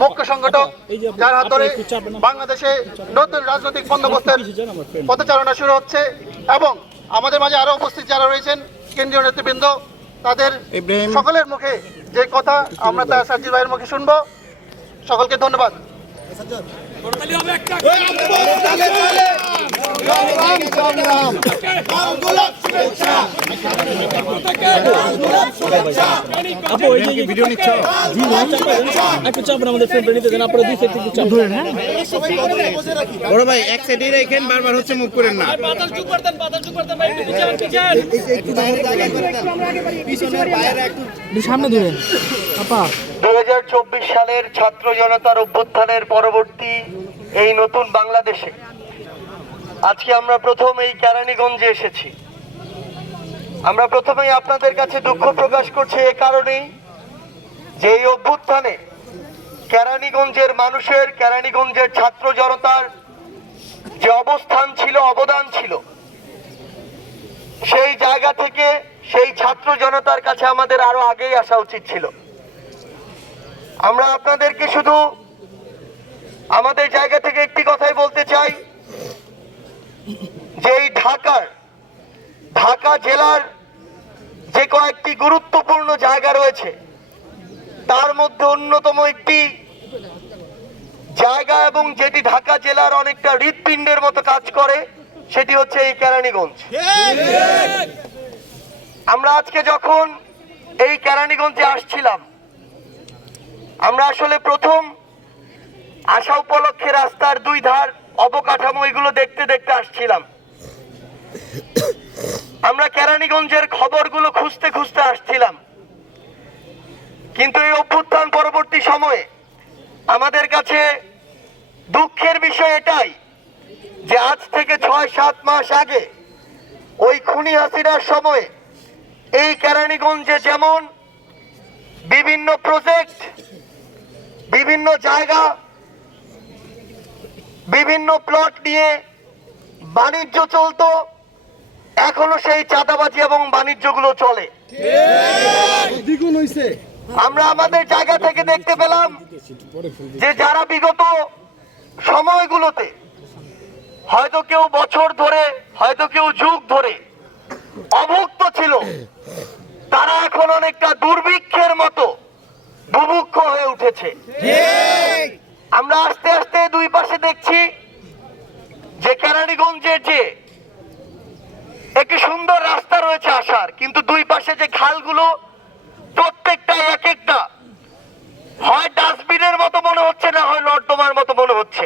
মুখ্য সংগঠক যার হাত ধরে বাংলাদেশে নতুন রাজনৈতিক বন্দোবস্তের পদচারণা শুরু হচ্ছে এবং আমাদের মাঝে আরও উপস্থিত যারা রয়েছেন কেন্দ্রীয় নেতৃবৃন্দ তাদের সকলের মুখে যে কথা আমরা তার সাজিদ ভাইয়ের মুখে শুনব। সকলকে ধন্যবাদ। আপু ওই যে ভিডিও নিচ্ছ? জি ভাই একটু চাপেন আমাদের ফ্রেন্ড নিতে দেন আপনারা দুই সাইড একটু চাপেন হ্যাঁ। বড় ভাই এক সাইডে রেখেন বারবার হচ্ছে মুখ করেন না। বাতাল চুপ করতেন বাতাল চুপ করতেন ভাই একটু পিছান পিছান। সামনে ধরেন আপা। দুই সালের ছাত্র জনতার অভ্যুত্থানের পরবর্তী এই নতুন বাংলাদেশে আজকে আমরা প্রথম এই কেরানীগঞ্জে এসেছি। আমরা প্রথমেই আপনাদের কাছে দুঃখ প্রকাশ করছি এ কারণেই যে এই অভ্যুত্থানে কেরানীগঞ্জের মানুষের, কেরানীগঞ্জের ছাত্র জনতার যে অবস্থান ছিল, অবদান ছিল, সেই জায়গা থেকে সেই ছাত্র জনতার কাছে আমাদের আরও আগেই আসা উচিত ছিল। আমরা আপনাদেরকে শুধু আমাদের জায়গা থেকে একটি কথাই বলতে চাই, যে এই ঢাকার, ঢাকা জেলার যে কয়েকটি গুরুত্বপূর্ণ জায়গা রয়েছে, তার মধ্যে অন্যতম একটি জায়গা এবং যেটি ঢাকা জেলার অনেকটা হৃৎপিণ্ডের মতো কাজ করে, সেটি হচ্ছে এই কেরানীগঞ্জ। আমরা আজকে যখন এই কেরানীগঞ্জে আসছিলাম, আমরা আসলে প্রথম আসা উপলক্ষে রাস্তার দুই ধার অবকাঠামো এগুলো দেখতে দেখতে আসছিলাম। আমরা কেরানীগঞ্জের খবরগুলো খুঁজতে খুঁজতে আসছিলাম। কিন্তু এই অভ্যুত্থান পরবর্তী সময়ে আমাদের কাছে দুঃখের বিষয় এটাই যে আজ থেকে ছয়, সাত মাস আগে ওই খুনি হাসিনার সময়ে এই কেরানীগঞ্জে যেমন বিভিন্ন প্রজেক্ট বিভিন্ন জায়গা, বিভিন্ন প্লট নিয়ে বাণিজ্য চলতো এখনও সেই চাঁদাবাজি এবং বাণিজ্যগুলো চলে। আমরা আমাদের জায়গা থেকে দেখতে পেলাম যে যারা বিগত সময়গুলোতে হয়তো কেউ বছর ধরে হয়তো কেউ যুগ ধরে অভুক্ত ছিল তারা এখন অনেকটা দুর্ভিক্ষের মতো বুভুক্ষ হয়ে উঠেছে। আমরা আস্তে আস্তে দুই পাশে দেখছি যে কেরানীগঞ্জের যে একটি সুন্দর রাস্তা রয়েছে আসার, কিন্তু দুই পাশে যে খালগুলো প্রত্যেকটা এক একটা। হয় ডাস্টবিনের মতো মনে হচ্ছে, না হয় নর্দমার মতো মনে হচ্ছে।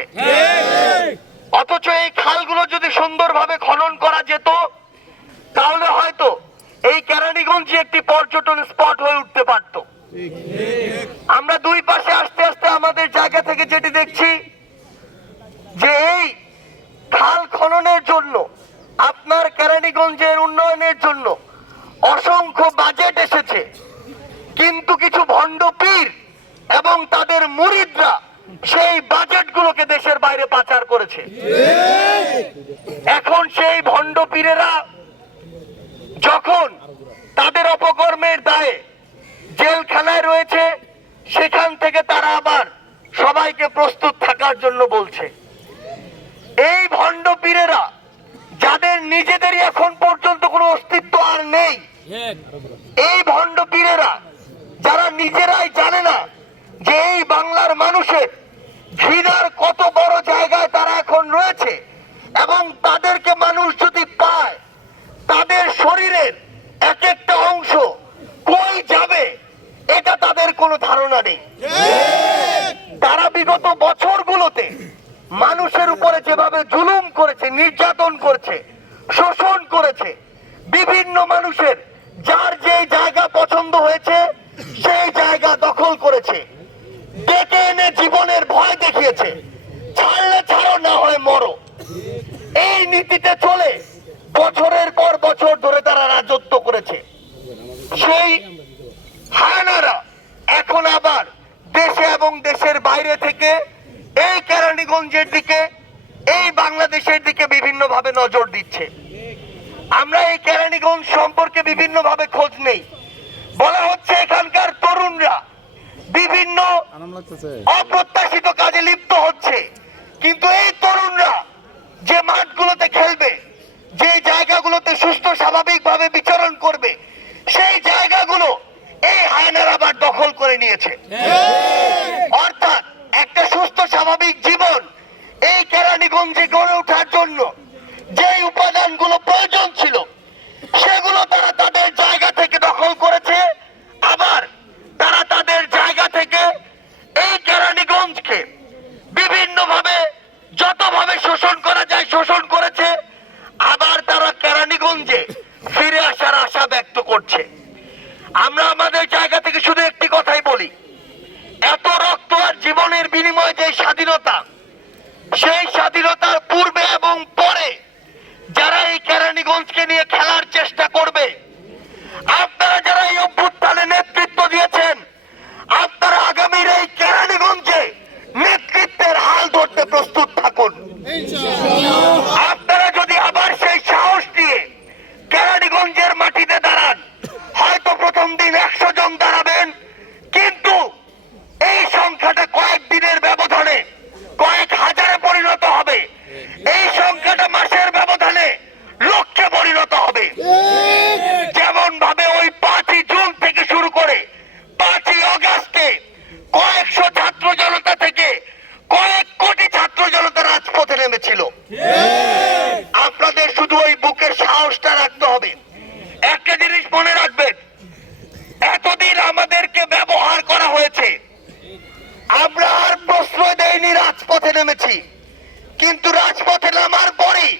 অথচ এই খালগুলো যদি সুন্দরভাবে খনন করা যেত, তাহলে হয়তো এই কেরানীগঞ্জে একটি পর্যটন স্পট হয়ে উঠতে পারত। আমরা দুই পাশে আস্তে আস্তে আমাদের জায়গা থেকে যেটি দেখছি যে এই খাল খননের জন্য আপনার কেরানীগঞ্জের উন্নয়নের জন্য অসংখ্য বাজেট এসেছে কিন্তু কিছু ভণ্ড পীর এবং তাদের মুরিদরা সেই বাজেটগুলোকে দেশের বাইরে পাচার করেছে। এখন সেই ভণ্ড পীরেরা যখন তাদের অপকর্মের দায়ে জেলখানায় রয়েছে সেখান থেকে তারা আবার সবাইকে প্রস্তুত থাকার জন্য বলছে। এই ভণ্ড পীরেরা যাদের নিজেদেরই এখন পর্যন্ত কোনো অস্তিত্ব আর নেই এই ভণ্ড পীরেরা যারা নিজেরাই জানে না যে এই বাংলার মানুষের ঘৃণার কত বড় জায়গায় তারা এখন রয়েছে, এবং তাদেরকে মানুষ যদি পায়, তাদের শরীরের এক একটা অংশ কই যাবে, এটা তাদের কোনো ধারণা নেই। তারা বিগত বছরগুলোতে মানুষের উপরে যেভাবে জুলুম করেছে, নির্যাতন করেছে, শোষণ করেছে, বিভিন্ন মানুষের যার যে জায়গা পছন্দ হয়েছে সেই জায়গা দখল করেছে। ডেকে এনে জীবনের ভয় দেখিয়েছে। ছাড়লে ছাড়ো, না হয় মরো। এই নীতিতে চলে বছরের পর বছর ধরে তারা রাজত্ব করেছে। সেই হায়নারা এখন আবার দেশে এবং দেশের বাইরে থেকে এই কেরানীগঞ্জের দিকে, এই বাংলাদেশের দিকে বিভিন্ন ভাবে নজর দিচ্ছে। আমরা এই কেরানীগঞ্জ সম্পর্কে বিভিন্নভাবে খোঁজ নেই। অপ্রত্যাশিত কাজে লিপ্ত হচ্ছে। কিন্তু এই তরুণরা যে মাঠগুলোতে খেলবে যে জায়গাগুলোতে সুস্থ স্বাভাবিকভাবে বিচরণ করবে সেই জায়গাগুলো এই হায়নার আবার দখল করে নিয়েছে। অর্থাৎ একটা সুস্থ স্বাভাবিক জীবন এই কেরানীগঞ্জে গড়ে ওঠার জন্য যে উপাদানগুলো প্রয়োজন ছিল সেগুলো তারা তাদের জায়গা থেকে দখল করেছে আবার তারা তাদের জায়গা থেকে এই কেরানীগঞ্জকে বিভিন্নভাবে যতভাবে শোষণ করা যায় শোষণ করেছে আবার তারা কেরানীগঞ্জে ফিরে আসার আশা ব্যক্ত করছে আমরা আমাদের জায়গা থেকে শুধু একটি কথাই বলি এত রক্ত আর জীবনের বিনিময়ে যে স্বাধীনতা, সেই স্বাধীনতার পূর্বে এবং পরে যারা এই কেরানীগঞ্জকে নিয়ে খেলার চেষ্টা করবে, আপনারা যারা এই অভ্যুত্থানে নেতৃত্ব দিয়েছেন, আপনারা আগামীর এই কেরানীগঞ্জে নেতৃত্বের হাল ধরতে প্রস্তুত থাকুন। হবে একটা জিনিস মনে রাখবেন, এতদিন আমাদেরকে ব্যবহার করা হয়েছে। আমরা আর প্রশ্রয় দেয়নি রাজপথে নেমেছি, কিন্তু রাজপথে নামার পরেই